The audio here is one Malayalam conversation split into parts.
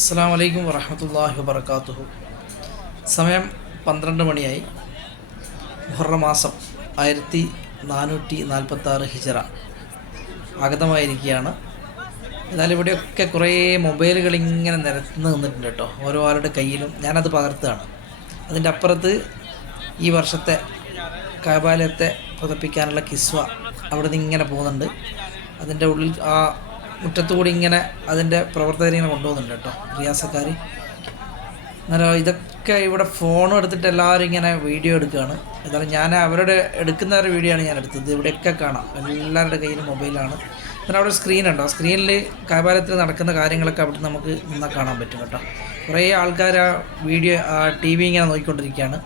അസ്സാം വലൈക്കും വറഹമത്തല്ലാഹി വബർക്കാത്തുഹു സമയം പന്ത്രണ്ട് മണിയായി. മുഹറ മാസം ആയിരത്തി നാനൂറ്റി നാൽപ്പത്താറ് ഹിജറ. ആഗതമായിരിക്കുകയാണ്. എന്നാൽ ഇവിടെയൊക്കെ കുറേ മൊബൈലുകൾ ഇങ്ങനെ നിരന്ന് നിന്നിട്ടുണ്ട് കേട്ടോ. ഓരോ ആളുടെ കയ്യിലും ഞാനത് പകർത്തുകയാണ്. അതിന്റെ അപ്പുറത്ത് ഈ വർഷത്തെ കാബാലയത്തെ പുതപ്പിക്കാനുള്ള കിസ്വ അവിടെ നിന്ന് ഇങ്ങനെ പോകുന്നുണ്ട്. അതിന്റെ ഉള്ളിൽ ആ മുറ്റത്തു കൂടി ഇങ്ങനെ അതിന്റെ പ്രവർത്തകർ ഇങ്ങനെ കൊണ്ടുപോകുന്നുണ്ട് കേട്ടോ റിയാസക്കാർ അന്നേരം ഇതൊക്കെ ഇവിടെ ഫോണും എടുത്തിട്ട് എല്ലാവരും ഇങ്ങനെ വീഡിയോ എടുക്കുകയാണ്. എന്നാലും ഞാൻ അവരുടെ എടുക്കുന്നവരുടെ വീഡിയോ ആണ് ഞാൻ എടുത്തത്. ഇവിടെയൊക്കെ കാണാം. എല്ലാവരുടെ കയ്യിലും മൊബൈലാണ് പിന്നെ അവിടെ സ്ക്രീൻ ഉണ്ടോ. സ്ക്രീനിൽ കാപാലത്തിൽ നടക്കുന്ന കാര്യങ്ങളൊക്കെ അവിടെ നമുക്ക് നിന്നാൽ കാണാൻ പറ്റും കേട്ടോ. കുറേ ആൾക്കാർ ആ വീഡിയോ ആ ടി വി ഇങ്ങനെ നോക്കിക്കൊണ്ടിരിക്കുകയാണ്.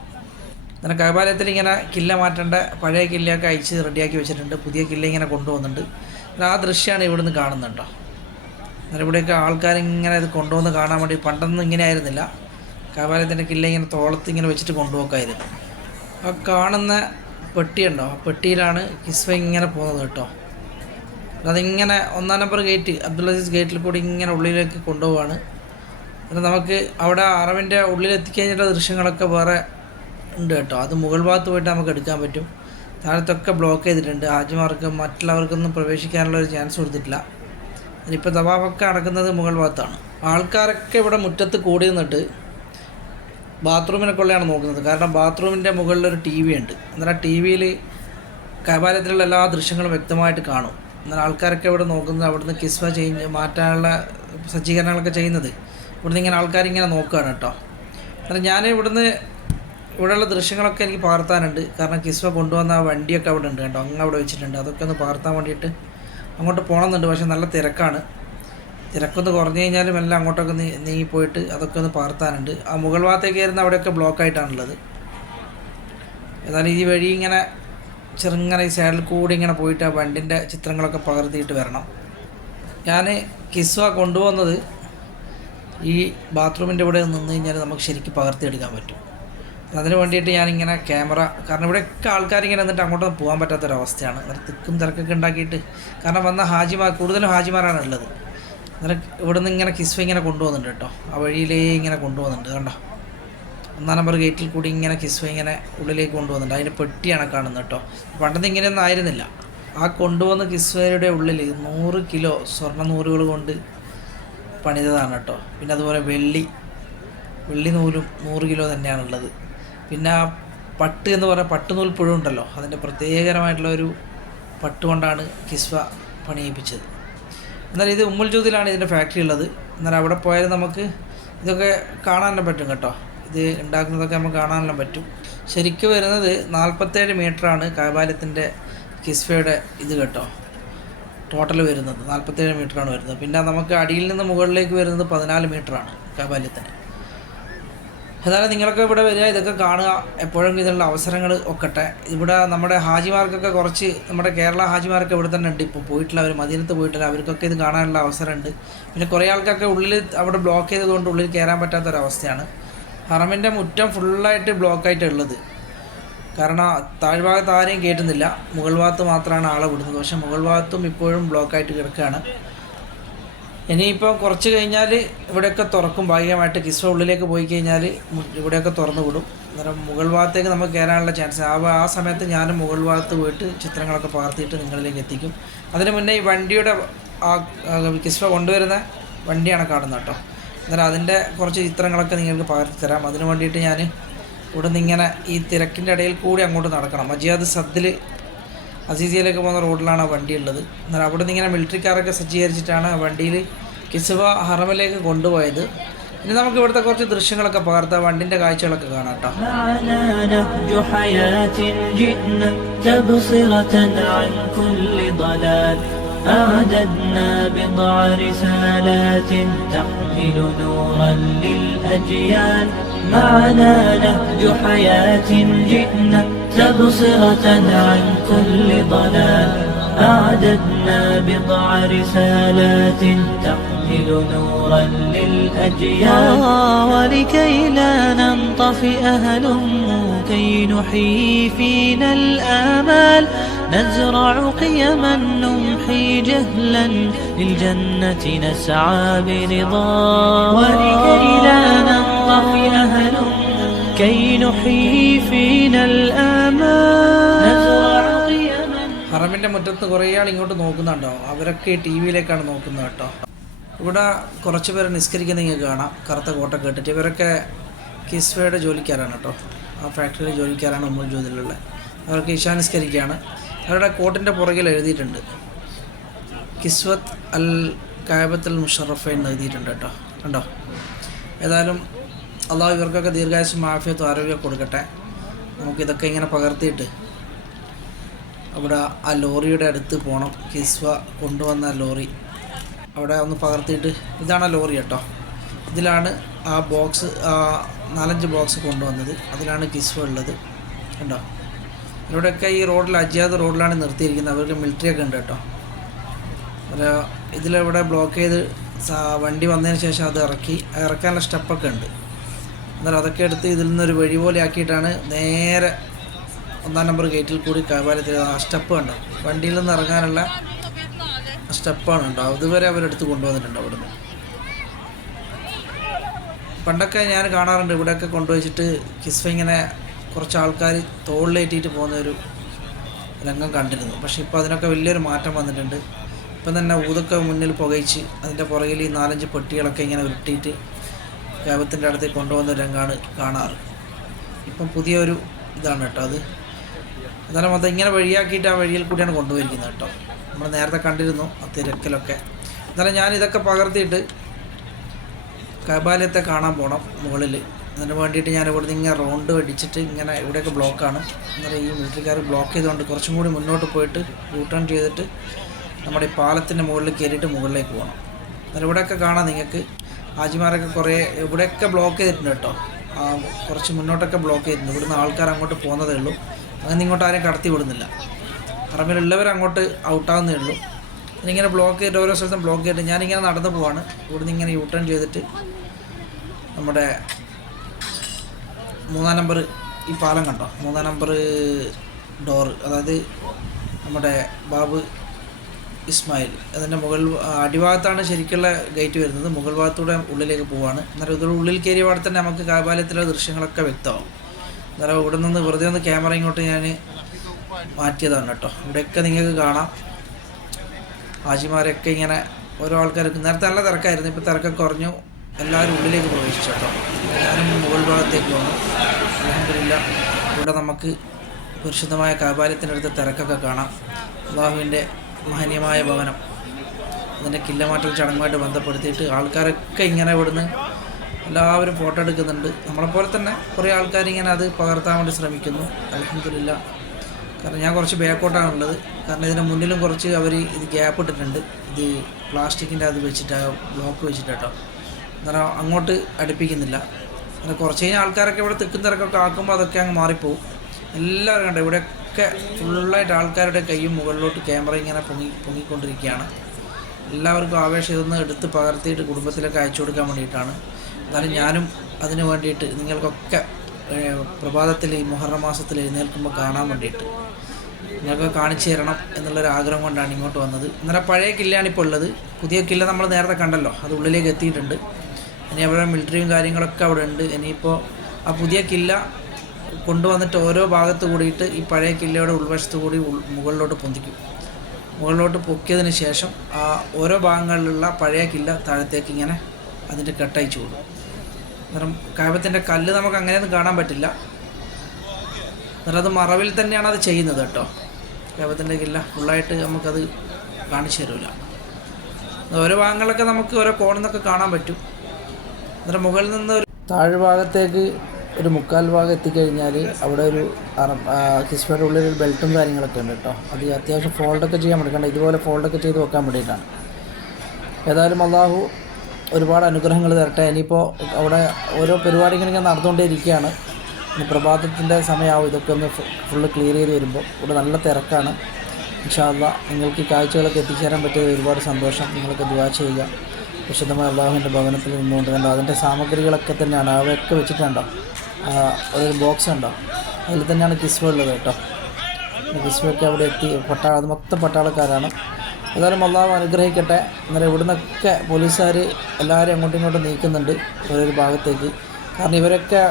അങ്ങനെ കാപാലയത്തിൽ ഇങ്ങനെ കില്ല മാറ്റേണ്ട പഴയ കില്ലയൊക്കെ അയച്ച് റെഡിയാക്കി വെച്ചിട്ടുണ്ട്. പുതിയ കില്ല ഇങ്ങനെ കൊണ്ടുപോകുന്നുണ്ട്. പിന്നെ ആ ദൃശ്യമാണ് ഇവിടുന്ന് കാണുന്നുണ്ടോ അന്നേരം ഇവിടെയൊക്കെ ആൾക്കാരിങ്ങനെ ഇത് കൊണ്ടുവന്ന് കാണാൻ വേണ്ടി പണ്ടൊന്നും ഇങ്ങനെ ആയിരുന്നില്ല. കാബാലയത്തിന്റെ കില്ല ഇങ്ങനെ തോളത്ത് ഇങ്ങനെ വെച്ചിട്ട് കൊണ്ടുപോക്കായിരുന്നു. ആ കാണുന്ന പെട്ടിയുണ്ടോ ആ പെട്ടിയിലാണ് കിസ്വ ഇങ്ങനെ പോകുന്നത് കേട്ടോ. അതിങ്ങനെ ഒന്നാം നമ്പർ ഗേറ്റ് അബ്ദുൽ അസീസ് ഗേറ്റിൽ കൂടി ഇങ്ങനെ ഉള്ളിലേക്ക് കൊണ്ടുപോവാണ്. അത് നമുക്ക് അവിടെ അറവിന്റെ ഉള്ളിലെത്തിക്കഴിഞ്ഞിട്ടുള്ള ദൃശ്യങ്ങളൊക്കെ വേറെ ഉണ്ട് കേട്ടോ. അത് മുകൾ ഭാഗത്ത് പോയിട്ട് നമുക്ക് എടുക്കാൻ പറ്റും. താഴത്തൊക്കെ ബ്ലോക്ക് ചെയ്തിട്ടുണ്ട്. ഹാജിമാർക്ക് മറ്റുള്ളവർക്കൊന്നും പ്രവേശിക്കാനുള്ള ഒരു ചാൻസ് കൊടുത്തിട്ടില്ല. അതിനിപ്പോൾ തവാഫൊക്കെ നടക്കുന്നത് മുകൾ ഭാഗത്താണ്. ആൾക്കാരൊക്കെ ഇവിടെ മുറ്റത്ത് കൂടി നിന്നിട്ട് ബാത്റൂമിനൊക്കെയുള്ളതാണ് നോക്കുന്നത്. കാരണം ബാത്റൂമിന്റെ മുകളിലൊരു ടി വി ഉണ്ട്. എന്നാൽ ടി വിയിൽ കൈകാര്യത്തിലുള്ള എല്ലാ ദൃശ്യങ്ങളും വ്യക്തമായിട്ട് കാണും. എന്നാൽ ആൾക്കാരൊക്കെ ഇവിടെ നോക്കുന്നത് അവിടുന്ന് കിസ്വ ചെയ്ഞ്ച് മാറ്റാനുള്ള സജ്ജീകരണങ്ങളൊക്കെ ചെയ്യുന്നത്. ഇവിടുന്ന് ഇങ്ങനെ ആൾക്കാരിങ്ങനെ നോക്കുകയാണ് കേട്ടോ. എന്നാൽ ഞാൻ ഇവിടുന്ന് ഇവിടെയുള്ള ദൃശ്യങ്ങളൊക്കെ എനിക്ക് പകർത്താനുണ്ട് കാരണം കിസ്വ കൊണ്ടുവന്ന ആ വണ്ടിയൊക്കെ അവിടെ ഉണ്ട് കേട്ടോ. അങ്ങ് അവിടെ വെച്ചിട്ടുണ്ട്. അതൊക്കെ ഒന്ന് പകർത്താൻ വേണ്ടിയിട്ട് അങ്ങോട്ട് പോകണമെന്നുണ്ട് പക്ഷേ നല്ല തിരക്കാണ്. തിരക്കൊന്ന് കുറഞ്ഞു കഴിഞ്ഞാലും എല്ലാം അങ്ങോട്ടൊക്കെ നീ പോയിട്ട് അതൊക്കെ ഒന്ന് പകർത്താനുണ്ട് ആ മുകൾ ഭാഗത്തേക്ക് കയറുന്ന അവിടെയൊക്കെ ബ്ലോക്ക് ആയിട്ടാണുള്ളത്. ഏതായാലും ഈ വഴി ഇങ്ങനെ ചെറുങ്ങനെ ഈ സൈഡിൽ കൂടി ഇങ്ങനെ പോയിട്ട് ആ വണ്ടിന്റെ ചിത്രങ്ങളൊക്കെ പകർത്തിയിട്ട് വരണം. ഞാൻ കിസ്വ കൊണ്ടുപോകുന്നത് ഈ ബാത്റൂമിന്റെ ഇവിടെ നിന്ന് കഴിഞ്ഞാൽ നമുക്ക് ശരിക്കും പകർത്തിയെടുക്കാൻ പറ്റും. അതിന് വേണ്ടിയിട്ട് ഞാനിങ്ങനെ ക്യാമറ കാരണം ഇവിടെയൊക്കെ ആൾക്കാരിങ്ങനെ എന്നിട്ട് അങ്ങോട്ടൊന്നും പോകാൻ പറ്റാത്തൊരവസ്ഥയാണ്. അങ്ങനെ തിക്കും തിരക്കൊക്കെ ഉണ്ടാക്കിയിട്ട് കാരണം വന്ന ഹാജിമാർ കൂടുതലും ഹാജിമാരാണ് ഉള്ളത്. അന്നേരം ഇവിടെ നിന്ന് ഇങ്ങനെ കിസ്വ ഇങ്ങനെ കൊണ്ടുപോകുന്നുണ്ട് കേട്ടോ. ആ വഴിയിലേ ഇങ്ങനെ കൊണ്ടുപോകുന്നുണ്ട് കണ്ടോ? ഒന്നാം നമ്പർ ഗേറ്റിൽ കൂടി ഇങ്ങനെ കിസ്വ ഇങ്ങനെ ഉള്ളിലേക്ക് കൊണ്ടുപോകുന്നുണ്ട് അതിന്റെ പെട്ടിയാണ് കാണുന്നത് കേട്ടോ. പണ്ടത്തെ ഇങ്ങനെയൊന്നും ആയിരുന്നില്ല. ആ കൊണ്ടുവന്ന കിസ്വയുടെ ഉള്ളിൽ നൂറ് കിലോ സ്വർണ നൂറുകൾ കൊണ്ട് പണിതതാണ് കേട്ടോ. പിന്നെ അതുപോലെ വെള്ളി വെള്ളി നൂലും നൂറ് കിലോ തന്നെയാണുള്ളത്. പിന്നെ ആ പട്ട് എന്ന് പറഞ്ഞ പട്ടുനൂൽ പുഴ ഉണ്ടല്ലോ അതിന്റെ പ്രത്യേകരമായിട്ടുള്ള ഒരു പട്ട് കൊണ്ടാണ് കിസ്വ പണിയിപ്പിച്ചത്. എന്നാൽ ഇത് ഉമ്മൽ ജ്യോതിലാണ് ഇതിന്റെ ഫാക്ടറി ഉള്ളത്. എന്നാൽ അവിടെ പോയാൽ നമുക്ക് ഇതൊക്കെ കാണാനെല്ലാം പറ്റും കേട്ടോ. ഇത് ഉണ്ടാക്കുന്നതൊക്കെ നമുക്ക് കാണാനെല്ലാം പറ്റും. ശരിക്കും വരുന്നത് നാൽപ്പത്തേഴ് മീറ്ററാണ് കാബാലത്തിന്റെ കിസ്വയുടെ ഇത് കേട്ടോ. ടോട്ടൽ വരുന്നത് നാൽപ്പത്തേഴ് മീറ്ററാണ് വരുന്നത്. പിന്നെ നമുക്ക് അടിയിൽ നിന്ന് മുകളിലേക്ക് വരുന്നത് പതിനാല് മീറ്ററാണ് കാബാലയത്തിന് ഏതായാലും നിങ്ങളൊക്കെ ഇവിടെ വരിക ഇതൊക്കെ കാണുക എപ്പോഴും ഇതിനുള്ള അവസരങ്ങൾ ഒക്കട്ടെ. ഇവിടെ നമ്മുടെ ഹാജിമാർക്കൊക്കെ കുറച്ച് നമ്മുടെ കേരള ഹാജിമാരൊക്കെ ഇവിടെ തന്നെ ഉണ്ട്. ഇപ്പോൾ പോയിട്ടില്ല അവർ മദീനത്ത് പോയിട്ടില്ല അവർക്കൊക്കെ ഇത് കാണാനുള്ള അവസരമുണ്ട്. പിന്നെ കുറേ ആൾക്കൊക്കെ ഉള്ളിൽ അവിടെ ബ്ലോക്ക് ചെയ്തതുകൊണ്ട് ഉള്ളിൽ കയറാൻ പറ്റാത്തൊരവസ്ഥയാണ്. ഹറമിന്റെ മുറ്റം ഫുള്ളായിട്ട് ബ്ലോക്കായിട്ട് ഉള്ളത് കാരണം താഴ്ഭാഗത്ത് ആരെയും കയറ്റുന്നില്ല മുകൾ ഭാഗത്ത് മാത്രമാണ് ആളെ വിടുന്നത്. പക്ഷേ മുകൾ ഭാഗത്തും ഇപ്പോഴും ബ്ലോക്കായിട്ട് കിടക്കുകയാണ്. ഇനിയിപ്പോൾ കുറച്ച് കഴിഞ്ഞാൽ ഇവിടെയൊക്കെ തുറക്കും. ഭാഗികമായിട്ട് കിസ്വ ഉള്ളിലേക്ക് പോയി കഴിഞ്ഞാൽ ഇവിടെയൊക്കെ തുറന്നു വിടും. അന്നേരം മുകൾ ഭാഗത്തേക്ക് നമുക്ക് കയറാനുള്ള ചാൻസ് ആ ആ സമയത്ത് ഞാനും മുകൾ ഭാഗത്ത് പോയിട്ട് ചിത്രങ്ങളൊക്കെ പകർത്തിയിട്ട് നിങ്ങളിലേക്ക് എത്തിക്കും. അതിന് മുന്നേ ഈ വണ്ടിയുടെ ആ കിസ്വ കൊണ്ടുവരുന്ന വണ്ടിയാണ് കാണുന്നത് കേട്ടോ. അന്നേരം അതിന്റെ കുറച്ച് ചിത്രങ്ങളൊക്കെ നിങ്ങൾക്ക് പകർത്തി തരാം. അതിന് വേണ്ടിയിട്ട് ഞാൻ ഇവിടെ നിന്ന് ഇങ്ങനെ ഈ തിരക്കിന്റെ ഇടയിൽ കൂടി അങ്ങോട്ട് നടക്കണം. മജിയാദ് സദ്ദിൽ അസീസിയയിലേക്ക് പോകുന്ന റോഡിലാണ് ആ വണ്ടി ഉള്ളത് എന്നാൽ അവിടെ നിന്ന് ഇങ്ങനെ മിലിറ്ററിക്കാരൊക്കെ സജ്ജീകരിച്ചിട്ടാണ് ആ വണ്ടിയിൽ കിസുവ ഹറമിലേക്ക് കൊണ്ടുപോയത് ഇനി നമുക്ക് ഇവിടുത്തെ കുറച്ച് ദൃശ്യങ്ങളൊക്കെ പകർത്താം വണ്ടിൻ്റെ കാഴ്ചകളൊക്കെ കാണാം കേട്ടോ معنا نهج حياة جئنا تبصرة عن كل ضلال أعددنا بضع رسالات تحمل نورا للأجيال معنا نهج حياة جئنا تبصرة عن كل ضلال. أعددنا بضع رسالات تحمل نورا للأجيال. آه، ولكي لا ننطفئ هلم كي نحيي فينا الآمال. نزرع قيما نمحي جهلا للجنة نسعى برضا. ولكي لا ننطفئ هلم كي نحيي فينا മുറ്റത്ത് കുറേ ആൾ ഇങ്ങോട്ട് നോക്കുന്നുണ്ടോ? അവരൊക്കെ ടി വിയിലേക്കാണ് നോക്കുന്നത് കേട്ടോ. ഇവിടെ കുറച്ച് പേര് നിസ്കരിക്കുന്ന നിങ്ങൾക്ക് കാണാം. കറുത്ത കോട്ട ഇട്ടിട്ട്. ഇവരൊക്കെ കിസ്വയുടെ ജോലിക്കാരാണ് കേട്ടോ. ആ ഫാക്ടറിയിലെ ജോലിക്കാരാണ് ഉമ്മൽ ജ്യോതിയിലുള്ള അവർക്ക് ഇഷാ നിസ്കരിക്കുകയാണ്. അവരുടെ കോട്ടിന്റെ പുറകിൽ എഴുതിയിട്ടുണ്ട്. കിസ്വത്ത് അൽ കായബത്തുൽ മുഷറഫ് എന്ന് എഴുതിയിട്ടുണ്ട് കേട്ടോ. കണ്ടോ? ഏതായാലും അള്ളാഹു ഇവർക്കൊക്കെ ദീർഘായുസും ആഫിയത്തും ആരോഗ്യമൊക്കെ കൊടുക്കട്ടെ. നമുക്കിതൊക്കെ ഇങ്ങനെ പകർത്തിയിട്ട് അവിടെ ആ ലോറിയുടെ അടുത്ത് പോകണം കിസ്വ കൊണ്ടുവന്ന ലോറി. അവിടെ ഒന്ന് പകർത്തിയിട്ട് ഇതാണ് ആ ലോറി കേട്ടോ. ഇതിലാണ് ആ ബോക്സ് ആ നാലഞ്ച് ബോക്സ് കൊണ്ടുവന്നത്. അതിലാണ് കിസ്വ ഉള്ളത്. കണ്ടോ? ഇവിടെയൊക്കെ ഈ റോഡിൽ അജിയാദ് റോഡിലാണ് നിർത്തിയിരിക്കുന്നത്. അവർക്ക് മിലിറ്ററി ഒക്കെ ഉണ്ട് കേട്ടോ. ഒരു ഇതിലിവിടെ ബ്ലോക്ക് ചെയ്ത് വണ്ടി വന്നതിന് ശേഷം അത് ഇറക്കി. ഇറക്കാനുള്ള സ്റ്റെപ്പൊക്കെ ഉണ്ട്. എന്നാൽ അതൊക്കെ എടുത്ത് ഇതിൽ നിന്നൊരു വഴി പോലെ ആക്കിയിട്ടാണ് നേരെ ഒന്നാം നമ്പർ ഗേറ്റിൽ കൂടി കാവാലത്തിൽ ആ സ്റ്റെപ്പ് കണ്ടോ? വണ്ടിയിൽ നിന്ന് ഇറങ്ങാനുള്ള സ്റ്റെപ്പാണ് ഉണ്ടോ അതുവരെ അവരെടുത്ത് കൊണ്ടുവന്നിട്ടുണ്ട് അവിടുന്ന്. പണ്ടൊക്കെ ഞാൻ കാണാറുണ്ട് ഇവിടെയൊക്കെ കൊണ്ടുവച്ചിട്ട് കിസ്വ ഇങ്ങനെ കുറച്ച് ആൾക്കാർ തോളിലേറ്റിയിട്ട് പോകുന്ന ഒരു രംഗം കണ്ടിരുന്നു. പക്ഷേ ഇപ്പോൾ അതിനൊക്കെ വലിയൊരു മാറ്റം വന്നിട്ടുണ്ട്. ഇപ്പം തന്നെ ഊതൊക്കെ മുന്നിൽ പുകയിച്ച് അതിന്റെ പുറകിൽ ഈ നാലഞ്ച് പെട്ടികളൊക്കെ ഇങ്ങനെ ഉരുട്ടിയിട്ട് ക്യാബത്തിന്റെ അടുത്തേക്ക് കൊണ്ടുപോകുന്ന രംഗമാണ് കാണാറ്. ഇപ്പം പുതിയൊരു ഇതാണ് കേട്ടോ അത്. എന്നാലും അത് ഇങ്ങനെ വഴിയാക്കിയിട്ട് ആ വഴിയിൽ കൂടിയാണ് കൊണ്ടുപോയിരിക്കുന്നത് കേട്ടോ. നമ്മൾ നേരത്തെ കണ്ടിരുന്നു ആ തിരക്കിലൊക്കെ എന്നാലും ഞാൻ ഇതൊക്കെ പകർത്തിയിട്ട് കബാലയത്തെ കാണാൻ പോകണം മുകളിൽ അതിന് വേണ്ടിയിട്ട് ഞാൻ ഇവിടുന്ന് ഇങ്ങനെ റൗണ്ട് അടിച്ചിട്ട് ഇങ്ങനെ ഇവിടെയൊക്കെ ബ്ലോക്കാണ് അന്നേരം ഈ മിലിറ്ററിക്കാർ ബ്ലോക്ക് ചെയ്തുകൊണ്ട് കുറച്ചും കൂടി മുന്നോട്ട് പോയിട്ട് റൂട്ടേൺ ചെയ്തിട്ട് നമ്മുടെ ഈ പാലത്തിന്റെ മുകളിൽ കയറിയിട്ട് മുകളിലേക്ക് പോകണം. അന്നേരം ഇവിടെയൊക്കെ കാണാം നിങ്ങൾക്ക്. ഹാജിമാരൊക്കെ കുറേ ഇവിടെയൊക്കെ ബ്ലോക്ക് ചെയ്തിട്ടുണ്ട് കേട്ടോ. കുറച്ച് മുന്നോട്ടൊക്കെ ബ്ലോക്ക് ചെയ്തിട്ടുണ്ട്. ഇവിടുന്ന് ആൾക്കാർ അങ്ങോട്ട് പോകുന്നതേ ഉള്ളൂ. അങ്ങനെ ഇങ്ങോട്ട് ആരെയും കടത്തി വിടുന്നില്ല. പറമ്പിലുള്ളവർ അങ്ങോട്ട് ഔട്ടാവുന്നേ ഉള്ളൂ. ഇങ്ങനെ ബ്ലോക്ക് ചെയ്തിട്ട് ഓരോ സ്ഥലത്തും ബ്ലോക്ക് ചെയ്തിട്ട് ഞാനിങ്ങനെ നടന്നു പോവാണ്. ഇവിടുന്ന് ഇങ്ങനെ യൂ ടേൺ ചെയ്തിട്ട് നമ്മുടെ മൂന്നാം നമ്പർ ഈ പാലം കണ്ടോ? മൂന്നാം നമ്പർ ഡോറ് അതായത് നമ്മുടെ ബാബു ഇസ്മായിൽ. അതിന്റെ മുകൾ അടിഭാഗത്താണ് ശരിക്കുള്ള ഗേറ്റ് വരുന്നത്. മുകൾ ഭാഗത്തൂടെ ഉള്ളിലേക്ക് പോവാണ്. എന്നാലും ഇതിൽ ഉള്ളിൽ കയറിയ പാടെ തന്നെ നമുക്ക് കാബാലയത്തിലെ ദൃശ്യങ്ങളൊക്കെ വ്യക്തമാവും. അന്നേരം ഇവിടെ നിന്ന് വെറുതെ ഒന്ന് ക്യാമറ ഇങ്ങോട്ട് ഞാൻ മാറ്റിയതാണ് കേട്ടോ. ഇവിടെയൊക്കെ നിങ്ങൾക്ക് കാണാം. ഹാജിമാരൊക്കെ ഇങ്ങനെ ഓരോ ആൾക്കാർക്ക് നേരത്തെ നല്ല തിരക്കായിരുന്നു ഇപ്പോൾ തിരക്കൊക്കെ കുറഞ്ഞു. എല്ലാവരും ഉള്ളിലേക്ക് പ്രവേശിച്ചു കേട്ടോ. ഞാനും മുകൾ ഭാഗത്തേക്ക് വന്നു. അലഹമില്ല ഇവിടെ നമുക്ക് പരിശുദ്ധമായ കാബാലയത്തിന്റെ അടുത്ത് തിരക്കൊക്കെ കാണാം. അള്ളാഹുവിന്റെ മഹനീയമായ ഭവനം. അതിന്റെ കില്ലമാറ്റൽ ചടങ്ങുമായിട്ട് ബന്ധപ്പെടുത്തിയിട്ട് ആൾക്കാരൊക്കെ ഇങ്ങനെ ഇവിടുന്ന് എല്ലാവരും ഫോട്ടോ എടുക്കുന്നുണ്ട്. നമ്മളെപ്പോലെ തന്നെ കുറേ ആൾക്കാർ ഇങ്ങനെ അത് പകർത്താൻ വേണ്ടി ശ്രമിക്കുന്നു. അലഹമില്ല കാരണം ഞാൻ കുറച്ച് ബാക്കോട്ടാണ് ഉള്ളത്. കാരണം ഇതിന്റെ മുന്നിലും കുറച്ച് അവർ ഇത് ഗ്യാപ്പ് ഇട്ടിട്ടുണ്ട്. ഇത് പ്ലാസ്റ്റിക്കിന്റെ അത് വെച്ചിട്ട് ബ്ലോക്ക് വെച്ചിട്ട് കേട്ടോ അന്നേരം അങ്ങോട്ട് അടുപ്പിക്കുന്നില്ല. അങ്ങനെ കുറച്ച് കഴിഞ്ഞാൽ ആൾക്കാരൊക്കെ ഇവിടെ തിക്കും തിരക്കൊക്കെ ആക്കുമ്പോൾ അതൊക്കെ അങ്ങ് മാറിപ്പോവും. എല്ലാവരും കണ്ടോ ഇവിടെയൊക്കെ ഫുള്ളായിട്ട് ആൾക്കാരുടെ കൈയും മുകളിലോട്ട് ക്യാമറ ഇങ്ങനെ പൊങ്ങി പൊങ്ങിക്കൊണ്ടിരിക്കുകയാണ്. എല്ലാവർക്കും ആവേശം ഇതൊന്ന് എടുത്ത് പകർത്തിയിട്ട് കുടുംബത്തിലൊക്കെ അയച്ചു കൊടുക്കാൻ വേണ്ടിയിട്ടാണ്. എന്നാലും ഞാനും അതിന് വേണ്ടിയിട്ട് നിങ്ങൾക്കൊക്കെ പ്രഭാതത്തിൽ ഈ മുഹറം മാസത്തിൽ എഴുന്നേൽക്കുമ്പോൾ കാണാൻ വേണ്ടിയിട്ട് നിങ്ങൾക്ക് കാണിച്ചു തരണം എന്നുള്ളൊരു ആഗ്രഹം കൊണ്ടാണ് ഇങ്ങോട്ട് വന്നത്. അന്നേരം പഴയ കില്ലാണ് ഇപ്പോൾ ഉള്ളത്. പുതിയ കില്ല നമ്മൾ നേരത്തെ കണ്ടല്ലോ. അത് ഉള്ളിലേക്ക് എത്തിയിട്ടുണ്ട്. ഇനി അവിടെ മിലിറ്ററിയും കാര്യങ്ങളൊക്കെ അവിടെ ഉണ്ട്. ഇനിയിപ്പോൾ ആ പുതിയ കില്ല കൊണ്ടുവന്നിട്ട് ഓരോ ഭാഗത്ത് കൂടിയിട്ട് ഈ പഴയ കില്ലയുടെ ഉൾവശത്ത് കൂടി മുകളിലോട്ട് പൊന്തിക്കും. മുകളിലോട്ട് പൊക്കിയതിന് ശേഷം ആ ഓരോ ഭാഗങ്ങളിലുള്ള പഴയ കില്ല താഴത്തേക്ക് ഇങ്ങനെ അതിന്റെ കെട്ടയച്ചു കൊടുക്കും കാരണം കായബത്തിന്റെ കല്ല് നമുക്ക് അങ്ങനെയൊന്നും കാണാൻ പറ്റില്ല. അന്നേരം അത് മറവിൽ തന്നെയാണ് അത് ചെയ്യുന്നത് കേട്ടോ. കായബത്തിന്റെ കില്ല ഫുള്ളായിട്ട് നമുക്കത് കാണിച്ചു തരില്ല ഓരോ ഭാഗങ്ങളൊക്കെ നമുക്ക് ഓരോ കോണിൽ നിന്നൊക്കെ കാണാൻ പറ്റും. അന്നേരം മുകളിൽ നിന്ന് ഒരു താഴ്ഭാഗത്തേക്ക് ഒരു മുക്കാൽ ഭാഗം എത്തിക്കഴിഞ്ഞാൽ അവിടെ ഒരു കിസ്മയുടെ ഉള്ളിൽ ഒരു ബെൽറ്റും കാര്യങ്ങളൊക്കെ ഉണ്ട് കേട്ടോ. അത് അത്യാവശ്യം ഫോൾഡൊക്കെ ചെയ്യാൻ വേണ്ടി കണ്ടോ ഇതുപോലെ ഫോൾഡൊക്കെ ചെയ്ത് വെക്കാൻ വേണ്ടിയിട്ടാണ്. ഏതായാലും അള്ളാഹു ഒരുപാട് അനുഗ്രഹങ്ങൾ തരട്ടെ. ഇനിയിപ്പോൾ അവിടെ ഓരോ പരിപാടി ഇങ്ങനെ നടന്നുകൊണ്ടേ ഇരിക്കുകയാണ് ഇനി പ്രഭാതത്തിന്റെ സമയമാവും. ഇതൊക്കെ ഒന്ന് ഫുള്ള് ക്ലിയർ ചെയ്ത് വരുമ്പോൾ. ഇവിടെ നല്ല തിരക്കാണ്. ഇൻഷാല്ല നിങ്ങൾക്ക് ഈ കാഴ്ചകളൊക്കെ എത്തിച്ചേരാൻ പറ്റിയത് ഒരുപാട് സന്തോഷം. നിങ്ങൾക്ക് ദുവാ ചെയ്യുക. വിശുദ്ധമായ അള്ളാഹുവിന്റെ ഭവനത്തിൽ നിന്നുകൊണ്ട് കണ്ടോ അതിന്റെ സാമഗ്രികളൊക്കെ തന്നെയാണ്. അവയൊക്കെ വെച്ചിട്ടുണ്ടോ? അതൊരു ബോക്സ് ഉണ്ടോ? അതിൽ തന്നെയാണ് കിസ്വ ഉള്ളത് കേട്ടോ. കിസ്വയൊക്കെ അവിടെ എത്തി. പട്ടാള മൊത്തം പട്ടാളക്കാരാണ്. ഏതായാലും അള്ളാഹു അനുഗ്രഹിക്കട്ടെ. അന്നേരം ഇവിടുന്നൊക്കെ പോലീസുകാർ എല്ലാവരും അങ്ങോട്ടും ഇങ്ങോട്ടും നീക്കുന്നുണ്ട് ഓരോരു ഭാഗത്തേക്ക്. കാരണം ഇവരൊക്കെ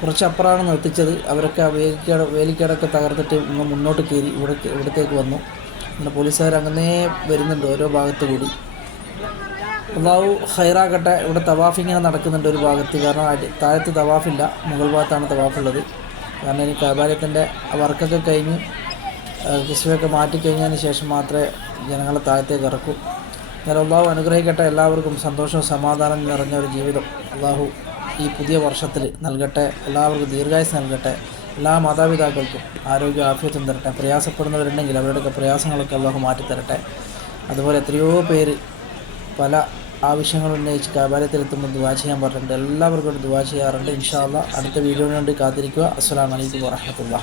കുറച്ച് അപ്പുറമാണ് നിർത്തിച്ചത്. അവരൊക്കെ വേലിക്കേട് വേലിക്കേട വേലിക്കേടൊക്കെ തകർത്തിട്ട് ഇങ്ങ് മുന്നോട്ട് കയറി ഇവിടെ ഇവിടത്തേക്ക് വന്നു. പിന്നെ പോലീസുകാർ അങ്ങനെ വരുന്നുണ്ട് ഓരോ ഭാഗത്തു കൂടി. അള്ളാഹു ഹൈറാകട്ടെ ഇവിടെ തവാഫ് ഇങ്ങനെ നടക്കുന്നുണ്ട് ഒരു ഭാഗത്ത്. കാരണം താഴത്ത് തവാഫില്ല. മുകൾ ഭാഗത്താണ് തവാഫുള്ളത്. കാരണം ഇനി കബാലയത്തിന്റെ വർക്കൊക്കെ കഴിഞ്ഞ് കിസ്വയൊക്കെ മാറ്റിക്കഴിഞ്ഞതിന് ശേഷം മാത്രമേ ജനങ്ങളെ താഴത്തേക്ക് ഇറക്കും. എന്നാൽ അള്ളാഹു അനുഗ്രഹിക്കട്ടെ എല്ലാവർക്കും സന്തോഷവും സമാധാനം നിറഞ്ഞ ഒരു ജീവിതം അള്ളാഹു ഈ പുതിയ വർഷത്തിൽ നൽകട്ടെ എല്ലാവർക്കും ദീർഘായുസ് നൽകട്ടെ എല്ലാ മാതാപിതാക്കൾക്കും ആരോഗ്യ ആഫ്യത്വം തരട്ടെ. പ്രയാസപ്പെടുന്നവരുണ്ടെങ്കിൽ അവരുടെയൊക്കെ പ്രയാസങ്ങളൊക്കെ അള്ളാഹു മാറ്റിത്തരട്ടെ. അതുപോലെ എത്രയോ പേര് പല ആവശ്യങ്ങൾ ഉന്നയിച്ച് കാബാലയത്തിലെത്തുമ്പോൾ ദുവാ ചെയ്യാൻ പറഞ്ഞിട്ടുണ്ട്. എല്ലാവർക്കും ദുവാ ചെയ്യാറുണ്ട്. ഇൻഷാ അടുത്ത വീഡിയോ വേണ്ടി കാത്തിരിക്കുക. അസ്സാം വലൈക്കും വാഹമത്തുള്ള